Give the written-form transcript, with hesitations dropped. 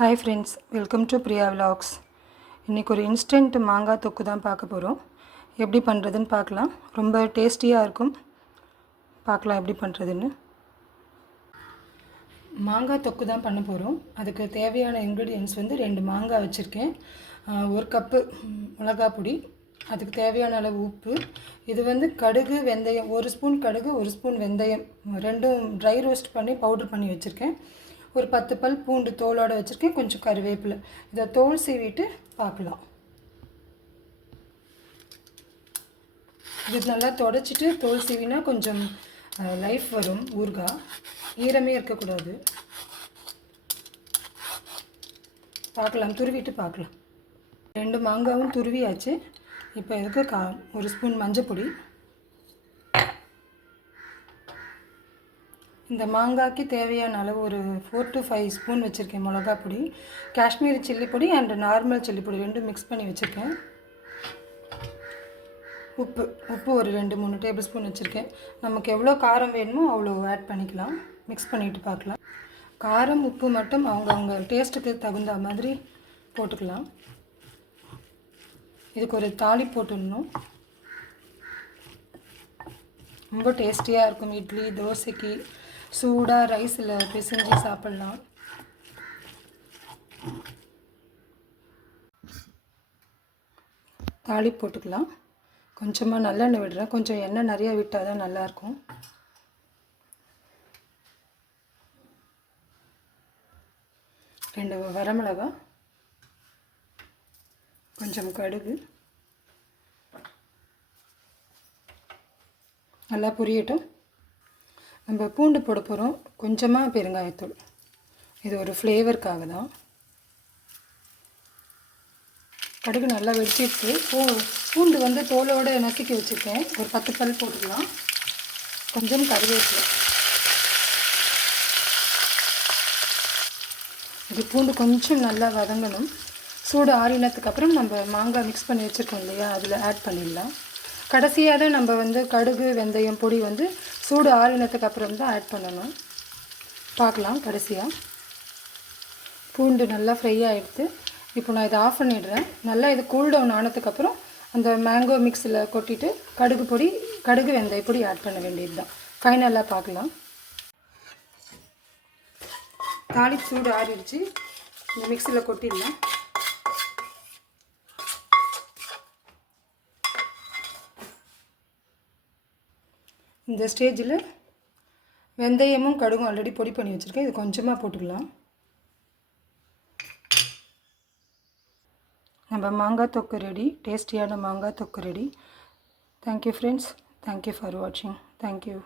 Hi friends, welcome to Priya Vlogs. இன்னைக்கு ஒரு instant மாங்காய் தொக்கு தான் பார்க்க போகிறோம். எப்படி பண்ணுறதுன்னு பார்க்கலாம். ரொம்ப டேஸ்டியாக இருக்கும். பார்க்கலாம் எப்படி பண்ணுறதுன்னு. மாங்காய் தொக்கு தான் பண்ண போகிறோம். அதுக்கு தேவையான இன்க்ரீடியன்ட்ஸ் வந்து 2 மாங்காய் வச்சுருக்கேன். 1 கப்பு மிளகாய் பொடி, அதுக்கு தேவையான அளவு உப்பு. இது வந்து கடுகு வெந்தயம், 1 ஸ்பூன் கடுகு 1 ஸ்பூன் வெந்தயம் ரெண்டும் ட்ரை ரோஸ்ட் பண்ணி பவுடர் பண்ணி வச்சுருக்கேன். ஒரு 10 பல் பூண்டு தோலோடு வச்சுருக்கேன். கொஞ்சம் கருவேப்பிலை. இதை தோல் சீவிட்டு பார்க்கலாம். இது நல்லா தொடச்சிட்டு தோல் சீவினா கொஞ்சம் லைஃப் வரும். ஊறுகாய் ஈரமே இருக்கக்கூடாது. பார்க்கலாம், துருவிட்டு பார்க்கலாம். 2 மாங்காவும் துருவியாச்சு. இப்போ இதுக்கு 1 ஸ்பூன் மஞ்சள் பொடி. இந்த மாங்காய்க்கு தேவையான அளவு ஒரு 4 to 5 ஸ்பூன் வச்சுருக்கேன் மிளகா பொடி. காஷ்மீரி சில்லி பொடி அண்ட் நார்மல் சில்லி பொடி ரெண்டும் மிக்ஸ் பண்ணி வச்சுருக்கேன். உப்பு ஒரு 2-3 டேபிள் ஸ்பூன் வச்சுருக்கேன். நமக்கு எவ்வளோ காரம் வேணுமோ அவ்வளோ ஆட் பண்ணிக்கலாம். மிக்ஸ் பண்ணிவிட்டு பார்க்கலாம். காரம் உப்பு மட்டும் அவங்க டேஸ்ட்டுக்கு தகுந்த மாதிரி போட்டுக்கலாம். இதுக்கு ஒரு தாளி போட்டுடணும். ரொம்ப டேஸ்டியாக இருக்கும். இட்லி தோசைக்கு சூடாக ரைஸில் பிசைஞ்சு சாப்பிட்லாம். தாளி போட்டுக்கலாம். கொஞ்சமாக நல்லெண்ணெய் விடுறேன். கொஞ்சம் எண்ணெய் நிறையா விட்டால் தான் நல்லாயிருக்கும். ரெண்டு வரமிளகா, கொஞ்சம் கடுகு, நல்லா பொரியட்டும். நம்ம பூண்டு போட போகிறோம். கொஞ்சமாக பெருங்காயத்தூள். இது ஒரு ஃப்ளேவருக்காக தான். கடுகு நல்லா வெடிச்சிட்டு பூண்டு வந்து தோலோடு நசுக்கி வச்சுருக்கேன். ஒரு 10 பல் போட்டுக்கலாம். கொஞ்சம் கருவேப்பிலை. இது பூண்டு கொஞ்சம் நல்லா வதங்கணும். சூடு ஆறினதுக்கப்புறம் நம்ம மாங்காய் மிக்ஸ் பண்ணி வச்சுருக்கோம் இல்லையா, அதில் ஆட் பண்ணிடலாம். கடைசியாக தான் நம்ம வந்து கடுகு வெந்தயம் பொடி வந்து சூடு ஆறினத்துக்கு அப்புறம் தான் ஆட் பண்ணணும். பார்க்கலாம். கடைசியாக பூண்டு நல்லா ஃப்ரை ஆகிடுது. இப்போ நான் இதை ஆஃப் பண்ணிடுறேன். நல்லா இது கூல் டவுன் ஆனதுக்கப்புறம் அந்த மேங்கோ மிக்ஸில் கொட்டிட்டு கடுகு வெந்தய பொடி ஆட் பண்ண வேண்டியது தான். ஃபைனலாக பார்க்கலாம். தாளிப்பு சூடு ஆறிடுச்சு. இந்த மிக்ஸியில் கொட்டிடலாம். இந்த ஸ்டேஜில் வெந்தயமும் கடுகும் ஆல்ரெடி பொடி பண்ணி வச்சுருக்கேன். இது கொஞ்சமாக போட்டுக்கலாம். நம்ம மாங்காய் தொக்கு ரெடி. டேஸ்டியான மாங்காய் தொக்கு ready. Thank you friends. Thank you for வாட்சிங். தேங்க்யூ.